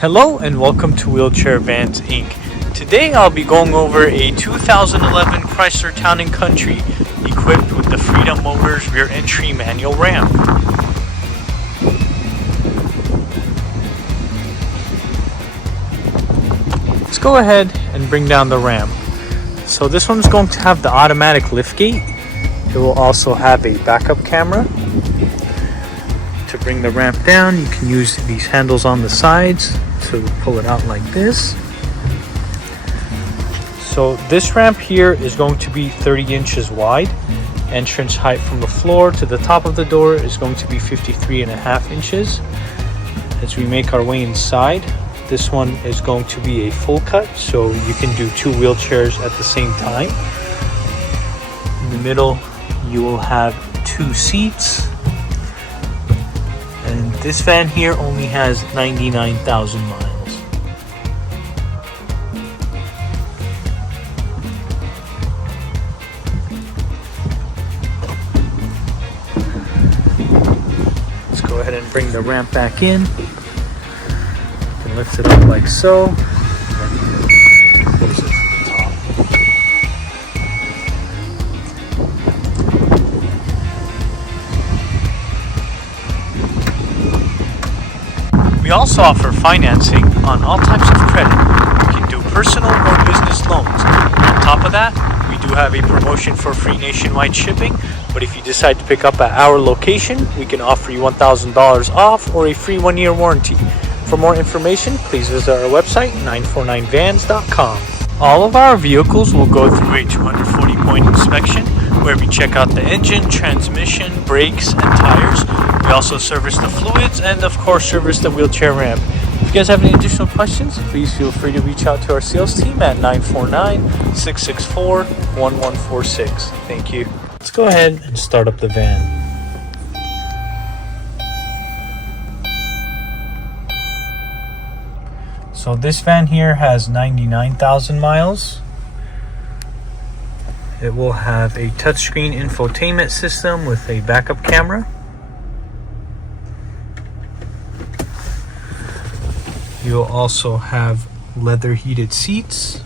Hello and welcome to Wheelchair Vans Inc. Today I'll be going over a 2011 Chrysler Town & Country equipped with the Freedom Motors rear entry manual ramp. Let's go ahead and bring down the ramp. So this one's going to have the automatic liftgate. It will also have a backup camera. To bring the ramp down, you can use these handles on the sides to pull it out like this. So this ramp here is going to be 30 inches wide. Entrance height from the floor to the top of the door is going to be 53.5 inches. As we make our way inside, this one is going to be a full cut, so you can do two wheelchairs at the same time. In the middle, you will have two seats. And this van here only has 99,000 miles. Let's go ahead and bring the ramp back in. You can lift it up like so. And then close it to the top. We also offer financing on all types of credit. We can do personal or business loans. On top of that, we do have a promotion for free nationwide shipping, but if you decide to pick up at our location, we can offer you $1,000 off or a free 1-year warranty. For more information, please visit our website, 949vans.com. All of our vehicles will go through a 240-point inspection where we check out the engine, transmission, brakes, and tires. We also service the fluids and, of course, service the wheelchair ramp. If you guys have any additional questions, please feel free to reach out to our sales team at 949-664-1146. Thank you. Let's go ahead and start up the van. So this van here has 99,000 miles. It will have a touchscreen infotainment system with a backup camera. You'll also have leather heated seats.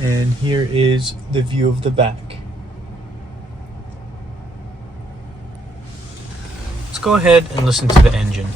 And here is the view of the back. Let's go ahead and listen to the engine.